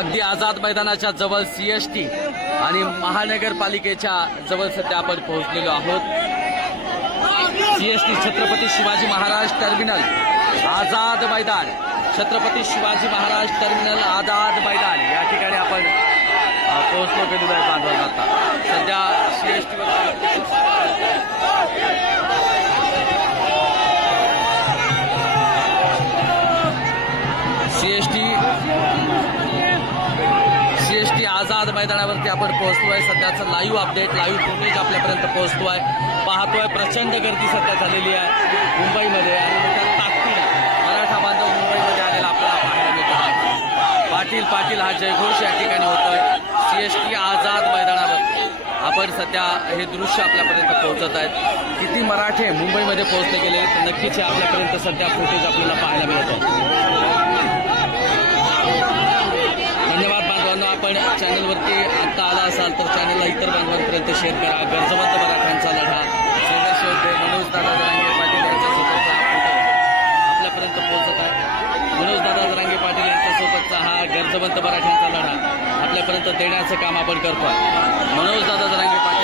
अगदी आझाद मैदानाच्या जवळ सीएसटी आणि महानगरपालिकेच्या जवळ सध्या आपण पोहोचलेलो आहोत. CST Chhatrapati Shivaji Maharaj terminal Azad Maidan. Chhatrapati Shivaji Maharaj terminal Azad Maidan. या ठिकाणी आपण पोहोचलो गेलेलो आहे बांधवांना आता. सध्या सीएसटी सीएसटी सीएसटी आझाद मैदानावरती आपण पोहोचलोय. सध्याचं लाईव्ह अपडेट लाईव्ह फुटेज आपल्यापर्यंत पोहोचतो आहे पाहतोय प्रचंड गर्दी सध्या झालेली आहे मुंबईमध्ये आणि मोठ्या मराठा बांधव मुंबईमध्ये आलेला आपल्याला पाहायला मिळतो आहे. पाटील पाटील हा जयघोष या ठिकाणी होतोय. टी आझाद मैदानावर आपण सध्या हे दृश्य आपल्यापर्यंत पोहोचत आहेत. किती मराठे मुंबईमध्ये पोहोचले गेले तर नक्कीच हे आपल्यापर्यंत सध्या फुटेज आपल्याला पाहायला मिळत आपण चॅनलवरती आत्ता आला असाल तर चॅनलला इतर बांधवांपर्यंत शेअर करा. गरजवंत मराठ्यांचा लढा. सोमेश मनोज दादा जरांगे पाटील यांच्यासोबतचा हा आपल्यापर्यंत पोहोचत आहे. मनोज दादा जरांगे पाटील यांच्यासोबतचा हा गरजवंत मराठ्यांचा लढा. आपल्यापर्यंत देण्याचं काम आपण करतो मनोज दादा जरांगे पाटील